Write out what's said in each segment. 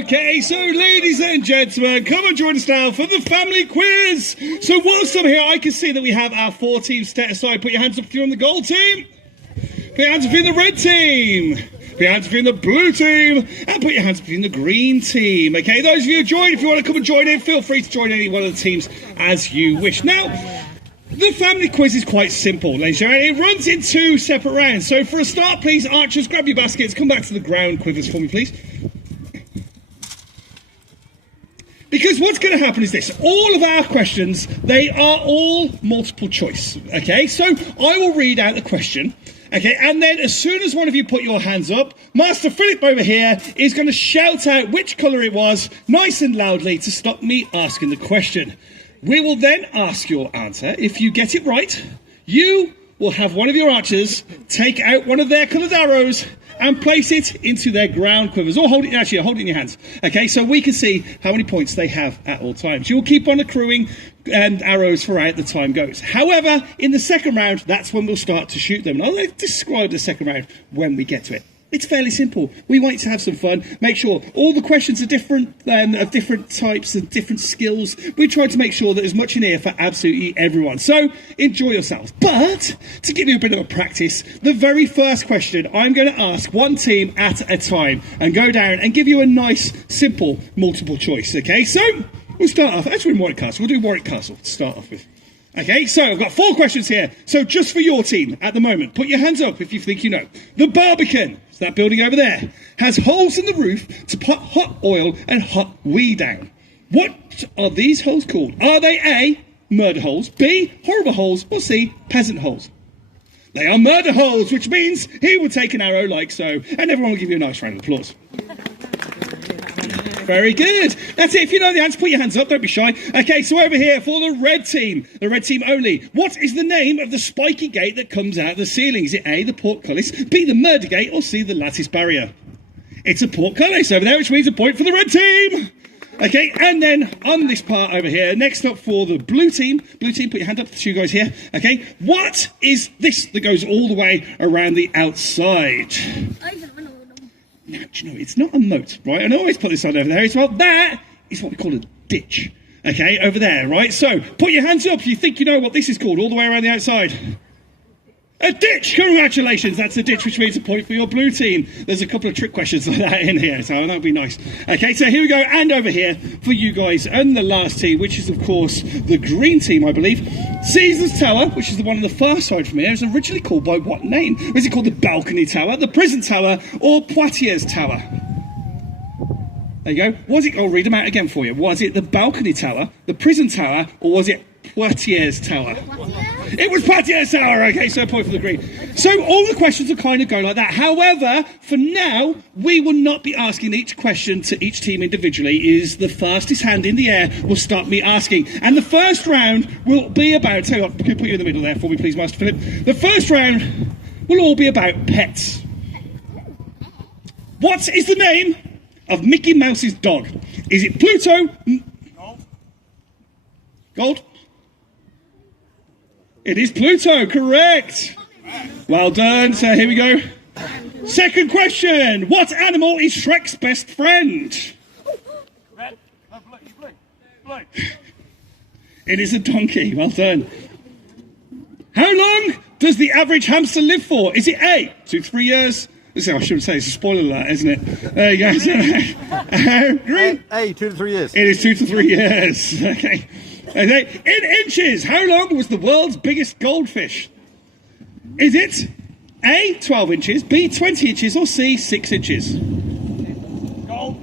Okay, so ladies and gentlemen, come and join us now for the family quiz. So whilst I'm here, I can see that we have our 4 teams set aside. Put your hands up if you're on the gold team. Put your hands up if you're in the red team. Put your hands up if you're in the blue team. And put your hands up if you're in the green team. Okay, those of you who join, if you want to come and join in, feel free to join any one of the teams as you wish. Now, the family quiz is quite simple, ladies and gentlemen. It runs in 2 separate rounds. So for a start, please, archers, grab your baskets. Come back to the ground quivers for me, please. Because what's going to happen is this. All of our questions, they are all multiple choice. Okay, so I will read out the question. Okay, and then as soon as one of you put your hands up, Master Philip over here is going to shout out which colour it was, nice and loudly, to stop me asking the question. We will then ask your answer. If you get it right, you will have one of your archers take out one of their coloured arrows and place it into their ground quivers, or hold it in your hands. Okay, so we can see how many points they have at all times. You will keep on accruing arrows throughout the time goes. However, in the second round, that's when we'll start to shoot them. And I'll describe the second round when we get to it. It's fairly simple. We want you to have some fun. Make sure all the questions are different, of different types and different skills. We try to make sure that there's much in here for absolutely everyone. So enjoy yourselves. But to give you a bit of a practice, the very first question, I'm going to ask one team at a time and go down and give you a nice, simple multiple choice. Okay, so we'll start off. Actually, in Warwick Castle. We'll do Warwick Castle to start off with. Okay, so I've got 4 questions here. So just for your team at the moment, put your hands up if you think you know. The Barbican, it's that building over there, has holes in the roof to put hot oil and hot wee down. What are these holes called? Are they A, murder holes, B, horrible holes, or C, peasant holes? They are murder holes, which means he will take an arrow like so, and everyone will give you a nice round of applause. Very good. That's it. If you know the answer, put your hands up. Don't be shy. Okay, so over here for the red team only. What is the name of the spiky gate that comes out of the ceiling? Is it A, the portcullis, B, the murder gate, or C, the lattice barrier? It's a portcullis over there, which means a point for the red team. Okay, and then on this part over here, next up for the blue team, put your hand up, the 2 guys here. Okay, what is this that goes all the way around the outside? No, do you know, it's not a moat, right? And I always put this on over there as well. That is what we call a ditch, okay, over there, right? So put your hands up if you think you know what this is called, all the way around the outside. A ditch! Congratulations, that's a ditch, which means a point for your blue team. There's a couple of trick questions like that in here, so that would be nice. Okay, so here we go, and over here for you guys, and the last team, which is, of course, the green team, I believe. Caesar's Tower, which is the one on the far side from here, is originally called by what name? Was it called the Balcony Tower, the Prison Tower, or Poitiers Tower? There you go. Was it, I'll read them out again for you. Was it the Balcony Tower, the Prison Tower, or was it Poitiers Tower? It was Poitiers Tower. Okay, so a point for the green. So all the questions will kind of go like that. However, for now, we will not be asking each question to each team individually. Is the fastest hand in the air will start me asking. And the first round will be about, tell you what, put you in the middle there for me, please, Master Philip. The first round will all be about pets. What is the name of Mickey Mouse's dog? Is it Pluto? Gold? It is Pluto, correct. Well done. So here we go. Second question. What animal is Shrek's best friend? Red. No, blue. It is a donkey. Well done. How long does the average hamster live for? Is it A, 2 to 3 years? I shouldn't say, it's a spoiler alert, isn't it? There you go. Green? A, 2 to 3 years. It is 2 to 3 years. Okay. Okay. In inches, how long was the world's biggest goldfish? Is it A, 12 inches, B, 20 inches, or C, 6 inches? Gold.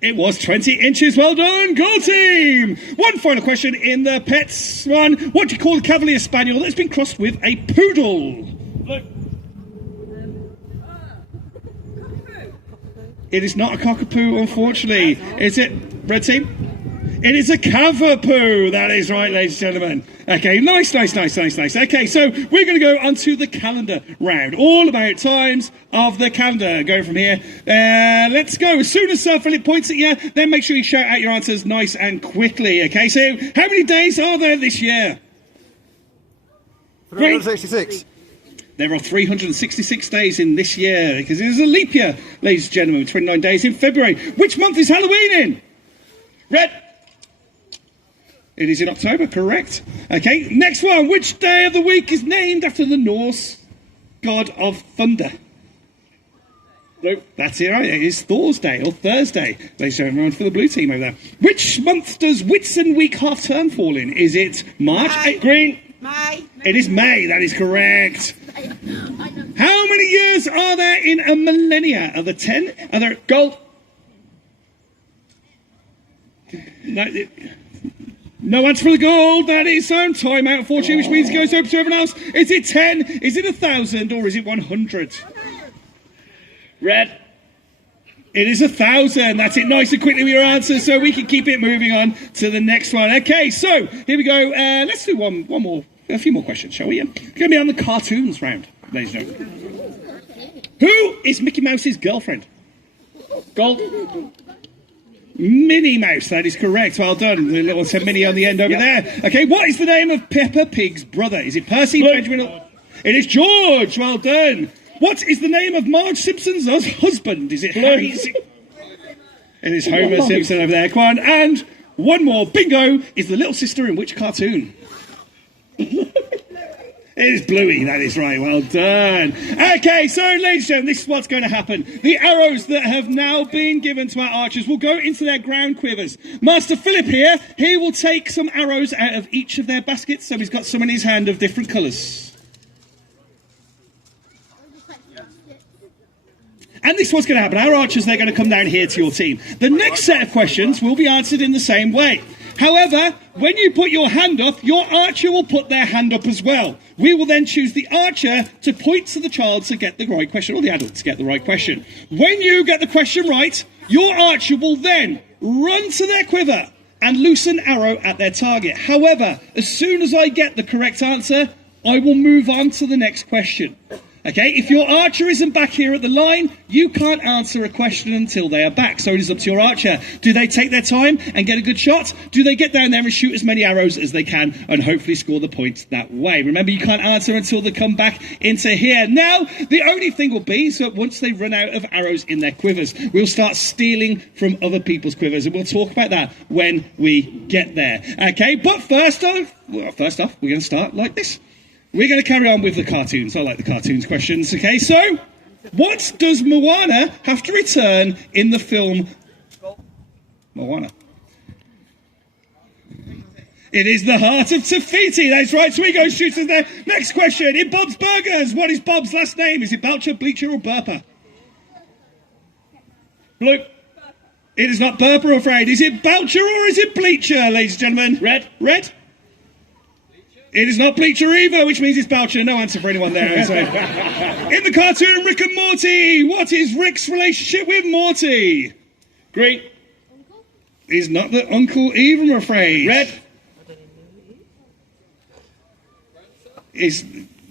It was 20 inches. Well done, gold team. One final question in the pets one. What do you call the Cavalier Spaniel that's been crossed with a poodle? Blue. It is not a cockapoo, unfortunately. Is it, red team? It is a cavapoo. That is right, ladies and gentlemen. Okay, nice. Okay, so we're going to go onto the calendar round. All about times of the calendar. Go from here. Let's go. As soon as Sir Philip points at you, then make sure you shout out your answers nice and quickly. Okay, so how many days are there this year? 366. There are 366 days in this year because it is a leap year, ladies and gentlemen, 29 days in February. Which month is Halloween in? Red. It is in October, correct. Okay, next one. Which day of the week is named after the Norse god of thunder? Nope. That's it, right. It is Thor's Day, or Thursday. Ladies and gentlemen, for the blue team over there. Which month does Whitsun week half term fall in? Is it March? May. Green. May. It is May, that is correct. How many years are there in a millennia? Are there 10? Are there gold? No answer for the gold. That is time out, unfortunately, which means it goes over to everyone else. Is it 10? Is it 1,000? Or is it 100? Red. It is 1,000. That's it. Nice and quickly with your answers, so we can keep it moving on to the next one. Okay, so here we go. Let's do one more. A few more questions, shall we? We're going to be on the cartoons round, ladies and gentlemen. Who is Mickey Mouse's girlfriend? Gold. Minnie Mouse, that is correct. Well done. The little said Minnie on the end over there. Okay, what is the name of Peppa Pig's brother? Is it Percy, Benjamin, or... It is George. Well done. What is the name of Marge Simpson's husband? Is it Harry? It is Homer Simpson over there. Come on. And one more. Bingo. Is the little sister in which cartoon? It is Bluey, that is right, well done. Okay, so ladies and gentlemen, this is what's going to happen. The arrows that have now been given to our archers will go into their ground quivers. Master Philip here, he will take some arrows out of each of their baskets, so he's got some in his hand of different colours. And this is what's going to happen. Our archers, they're going to come down here to your team. The next set of questions will be answered in the same way. However, when you put your hand up, your archer will put their hand up as well. We will then choose the archer to point to the child to get the right question, or the adult to get the right question. When you get the question right, your archer will then run to their quiver and loose an arrow at their target. However, as soon as I get the correct answer, I will move on to the next question. Okay, if your archer isn't back here at the line, you can't answer a question until they are back. So it is up to your archer. Do they take their time and get a good shot? Do they get down there and shoot as many arrows as they can and hopefully score the points that way? Remember, you can't answer until they come back into here. Now, the only thing will be, so once they run out of arrows in their quivers, we'll start stealing from other people's quivers, and we'll talk about that when we get there. Okay, but first off, we're going to start like this. We're going to carry on with the cartoons. I like the cartoons questions. Okay, so what does Moana have to return in the film Moana? It is the heart of Tafiti. That's right. So we go shoots in there. Next question. In Bob's Burgers, what is Bob's last name? Is it Belcher, Bleacher, or Burper? Blue. It is not Burper, I'm afraid. Is it Belcher or is it Bleacher, ladies and gentlemen? Red. Red. It is not Bleacher either, which means it's Belcher. No answer for anyone there. In the cartoon Rick and Morty, what is Rick's relationship with Morty? Green. He's not the uncle either, I'm afraid. Red. It's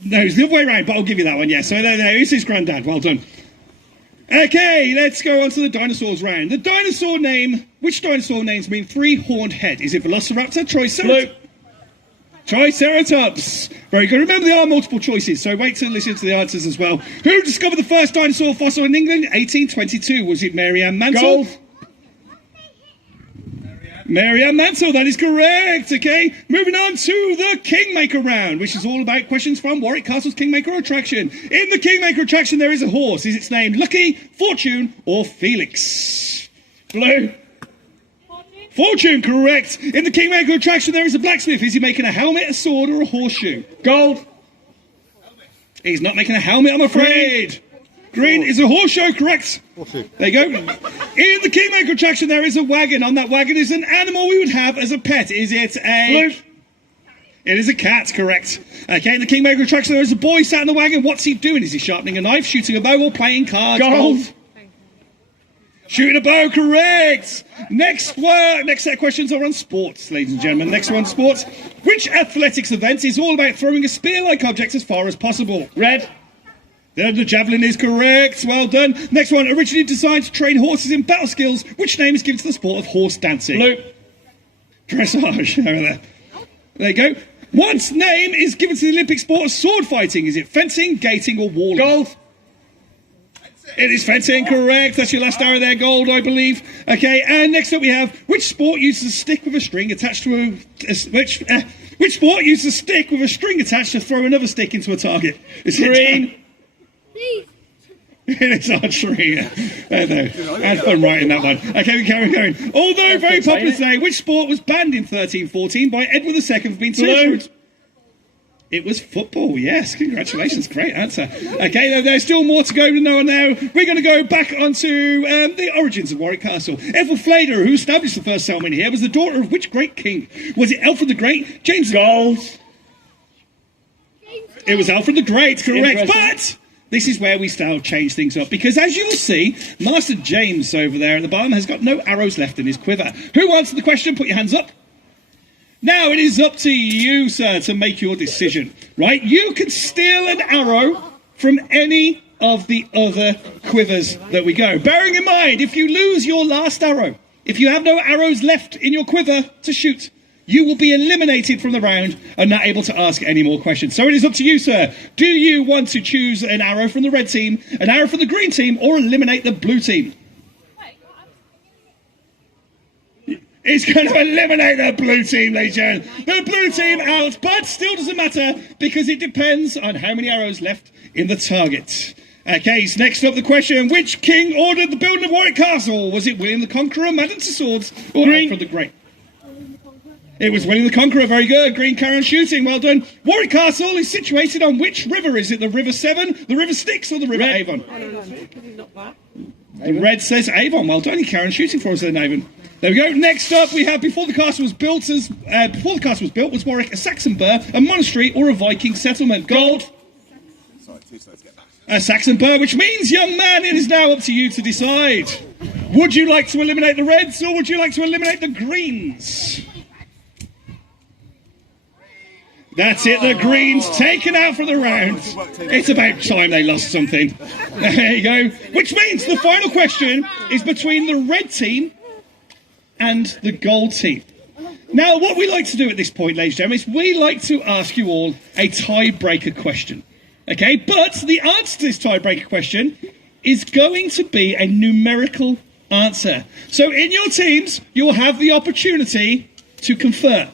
the other way around, but I'll give you that one, yes. So there, it's his granddad. Well done. Okay, let's go on to the dinosaurs round. The dinosaur name, which dinosaur names mean three-horned head? Is it Velociraptor, Triceratops? Triceratops. Very good. Remember, there are multiple choices, so wait to listen to the answers as well. Who discovered the first dinosaur fossil in England? 1822. Was it Mary Ann Mansell? Gold. Mary Ann Mansell, that is correct. Okay, moving on to the Kingmaker round, which is all about questions from Warwick Castle's Kingmaker attraction. In the Kingmaker attraction, there is a horse. Is its name Lucky, Fortune, or Felix? Blue. Fortune, correct. In the Kingmaker attraction, there is a blacksmith. Is he making a helmet, a sword, or a horseshoe? Gold. He's not making a helmet, I'm afraid. Green is a horseshoe, correct. Horseshoe. There you go. In the Kingmaker attraction, there is a wagon. On that wagon is an animal we would have as a pet. Is it a... Blue. It is a cat, correct. Okay, in the Kingmaker attraction, there is a boy sat in the wagon. What's he doing? Is he sharpening a knife, shooting a bow, or playing cards? Gold. Shooting a bow, correct. Next set of questions are on sports, ladies and gentlemen. Next one, sports. Which athletics event is all about throwing a spear-like object as far as possible? Red. The javelin is correct. Well done. Next one, originally designed to train horses in battle skills. Which name is given to the sport of horse dancing? Blue. Dressage. Over there. There you go. What name is given to the Olympic sport of sword fighting? Is it fencing, gating, or walling? Gold. It is fencing, correct. That's your last arrow there, gold, I believe. Okay, and next up we have, which sport uses a stick with a string attached to which sport uses a stick with a string attached to throw another stick into a target? Is it green? Please. It's archery. I know. I had fun writing that one. Okay, we carry going. Although very popular today, which sport was banned in 1314 by Edward II for being too... It was football, yes. Congratulations, great answer. Okay, there's still more to go to know now. We're going to go back onto the origins of Warwick Castle. Ethelfleda, who established the first settlement here, was the daughter of which great king? Was it Alfred the Great, James Gold? It was Alfred the Great, correct. But this is where we start to change things up, because as you'll see, Master James over there at the bottom has got no arrows left in his quiver. Who answered the question? Put your hands up. Now it is up to you, sir, to make your decision, right? You can steal an arrow from any of the other quivers that we go. Bearing in mind, if you lose your last arrow, if you have no arrows left in your quiver to shoot, you will be eliminated from the round and not able to ask any more questions. So it is up to you, sir. Do you want to choose an arrow from the red team, an arrow from the green team, or eliminate the blue team? It's going to eliminate the blue team, ladies and gentlemen. The blue team out, but still doesn't matter because it depends on how many arrows left in the target. Okay, so next up the question, which king ordered the building of Warwick Castle? Was it William the Conqueror, Madden to Swords, or Alfred the Great? It was William the Conqueror, very good. Green carry on shooting, well done. Warwick Castle is situated on which river? Is it the River Severn, the River Styx, or the River Avon? The red says Avon, well done. You carry on shooting for us then, Avon. There we go. Next up, we have before the castle was built. Was Warwick a Saxon burh, a monastery, or a Viking settlement? Gold. Sorry, 2 seconds, get back. A Saxon burh, which means, young man, it is now up to you to decide. Would you like to eliminate the reds, or would you like to eliminate the greens? That's it, the greens taken out for the round. It's about time they lost something. There you go. Which means the final question is between the red team and the gold team. Now, what we like to do at this point, ladies and gentlemen, is we like to ask you all a tiebreaker question. Okay, but the answer to this tiebreaker question is going to be a numerical answer. So in your teams, you'll have the opportunity to confer.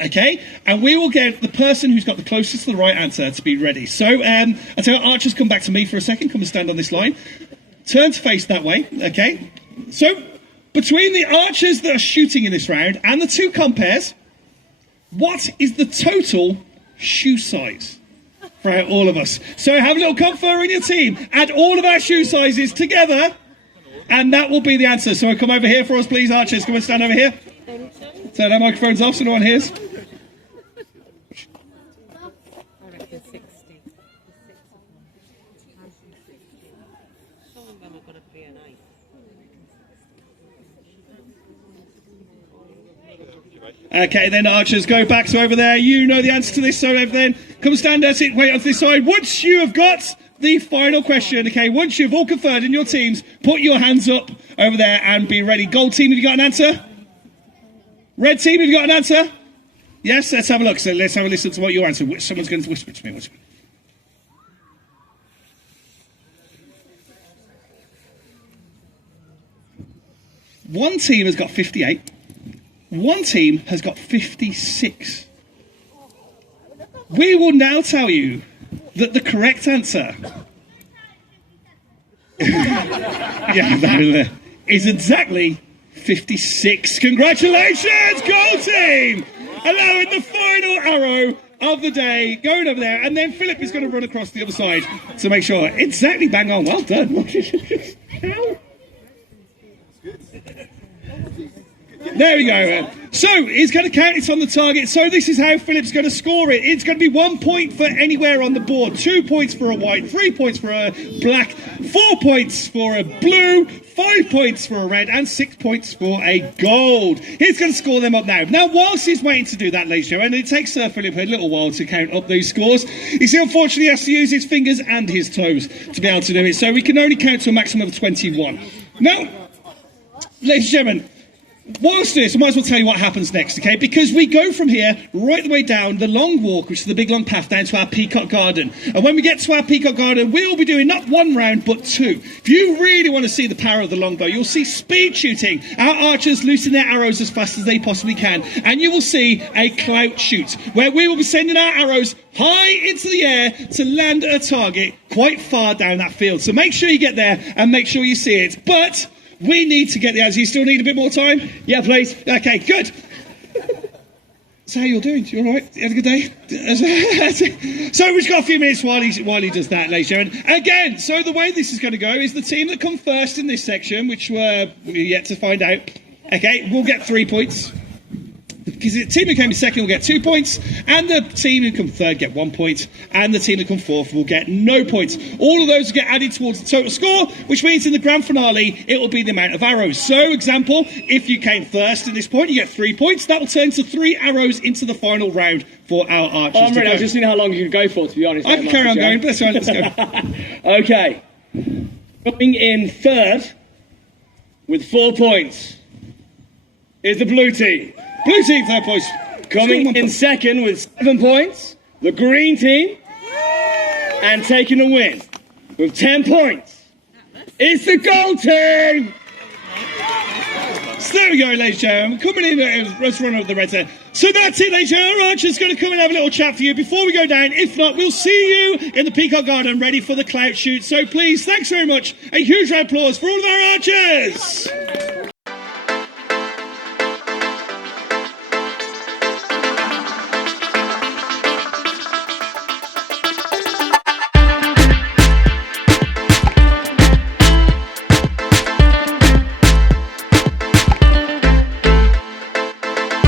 Okay, and we will get the person who's got the closest to the right answer to be ready. So, I tell you, archers, come back to me for a second. Come and stand on this line. Turn to face that way, okay? So, between the archers that are shooting in this round and the two compares, what is the total shoe size for all of us? So, have a little confer in your team. Add all of our shoe sizes together, and that will be the answer. So, come over here for us, please, archers. Come and stand over here. Turn our microphones off so no one hears. Okay, then archers, go back to over there. You know the answer to this, so over then. Come stand there, sit, wait on this side. Once you have got the final question, okay, once you've all conferred in your teams, put your hands up over there and be ready. Gold team, have you got an answer? Red team, have you got an answer? Yes, let's have a look. So let's have a listen to what your answer. Someone's going to whisper to me. Whisper. One team has got 58. One team has got 56. We will now tell you that the correct answer is exactly 56. Congratulations, gold team! Allowing the final arrow of the day, going over there, and then Philip is going to run across the other side to make sure. Exactly bang on, well done. There we go. So he's going to count it on the target. So this is how Philip's going to score it. It's going to be 1 point for anywhere on the board. 2 points for a white, 3 points for a black, 4 points for a blue, 5 points for a red, and 6 points for a gold. He's going to score them up now. Now, whilst he's waiting to do that, ladies and gentlemen, it takes Sir Philip a little while to count up these scores. You see, unfortunately, he has to use his fingers and his toes to be able to do it. So we can only count to a maximum of 21. Now, ladies and gentlemen, whilst doing this, I might as well tell you what happens next, okay? Because we go from here right the way down the long walk, which is the big long path, down to our peacock garden. And when we get to our peacock garden, we'll be doing not one round, but two. If you really want to see the power of the longbow, you'll see speed shooting. Our archers loosen their arrows as fast as they possibly can. And you will see a clout shoot, where we will be sending our arrows high into the air to land at a target quite far down that field. So make sure you get there and make sure you see it. But we need to get the answer. You still need a bit more time? Yeah, please. Okay, good. So how you all doing? You all right? You had a good day? So we've got a few minutes while he does that, ladies and gentlemen. Again, so the way this is going to go is the team that come first in this section, which we're yet to find out, okay, will get 3 points. Because the team who came in second will get 2 points, and the team who come third get 1 point, and the team who come fourth will get no points. All of those get added towards the total score, which means in the grand finale, it will be the amount of arrows. So, example, if you came first at this point, you get 3 points. That will turn to 3 arrows into the final round for our archers. I'm ready. I was just seeing how long you can go for, to be honest. I can carry on going, but that's all right, let's go. Okay. Coming in third with 4 points is the blue team. Blue team, third points. Coming in second with 7 points, the green team. And taking a win with 10 points is the gold team. So there we go, ladies and gentlemen. Coming in, let's run over the red there. So that's it, ladies and gentlemen. Our archer's going to come and have a little chat for you before we go down. If not, we'll see you in the Peacock Garden ready for the clout shoot. So please, thanks very much. A huge round of applause for all of our archers.